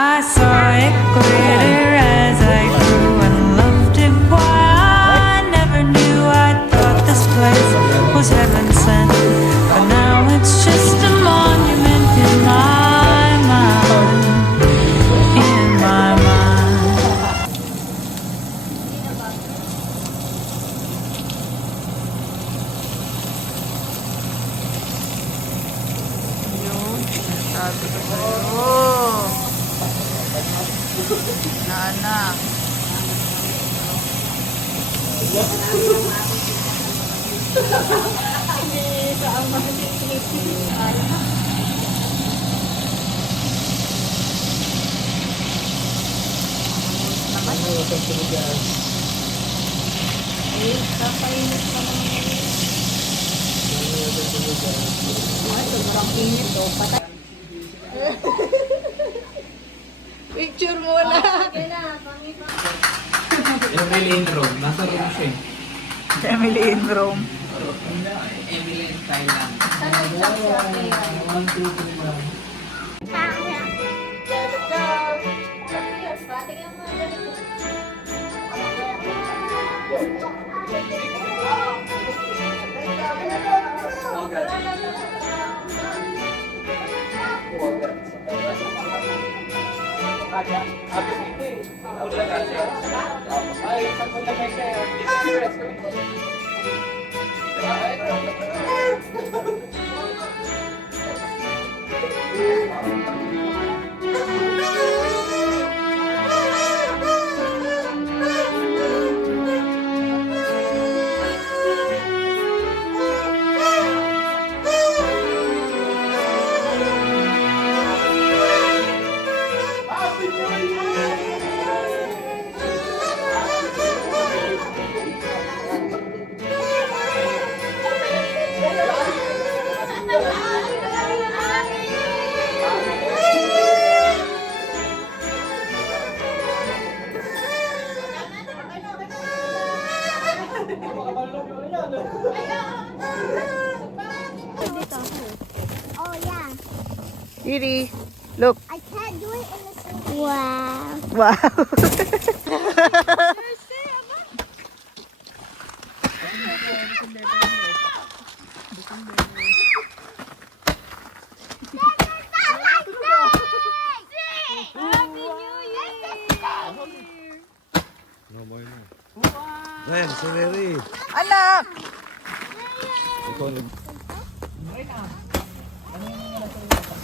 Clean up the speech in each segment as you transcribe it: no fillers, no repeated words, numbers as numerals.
I saw it glitter as I grew and loved it. Why I never knew. I thought this place was heaven sent, but now it's just a monument in my mind. In my mind. Yun, sabi ko sa'yo. Naanak. Kapainit pa naman. Ay, sobrang init to. Patay. Picture muna. Emily in Rome. Nasa room siya eh. Emily in Rome. Emily in Thailand. 1, 2, 3, 1. Oh yeah, Didi, look. I can't do it in the sun. Wow. Wow. Ren, si Mary. Anak! Ikaw na. Ano,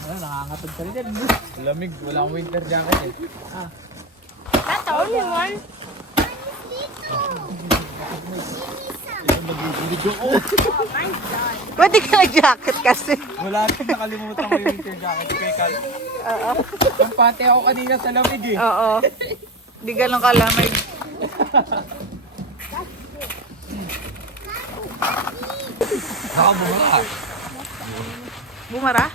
nangangatog ka rin dyan. Lamig. Wala akong winter jacket eh. That's the only one. Pwede ka nag-jacket kasi. Wala rin nakalimutan ko yung winter jacket. Kay Cal. Oo. Pati ako kanina sa lamig eh. Oo. Hindi ganun kalamig. Ako bumara. Bumara?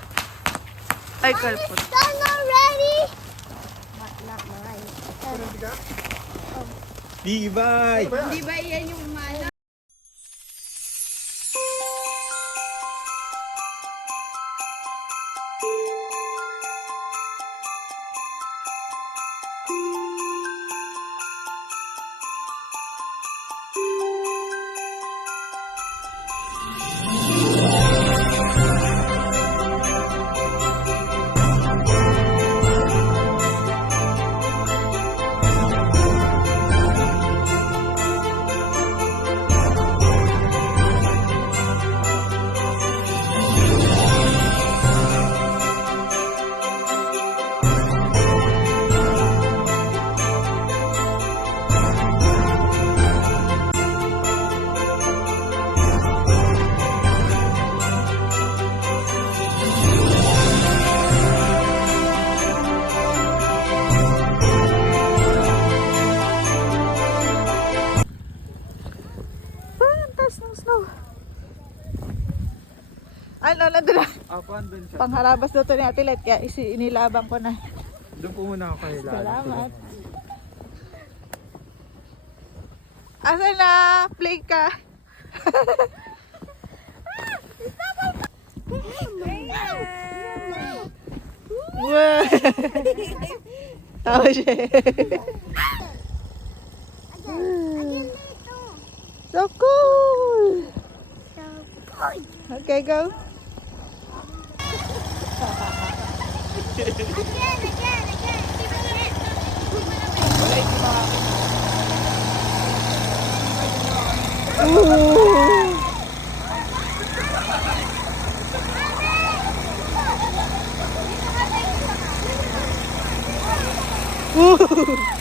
Ay, kalpot. Done already. Not mine. Bye! Di ba yan yung mana? Ay, no, nandun na. Apan doon siya. Pangharabas daw to ni Ate Let, kaya inilabang ko na. Doon po muna ako kay Lala. Salamat. Asan na? Play ka. Wow. Tawa siya. Again dito. So cool! So, good. Okay, go. Ooh.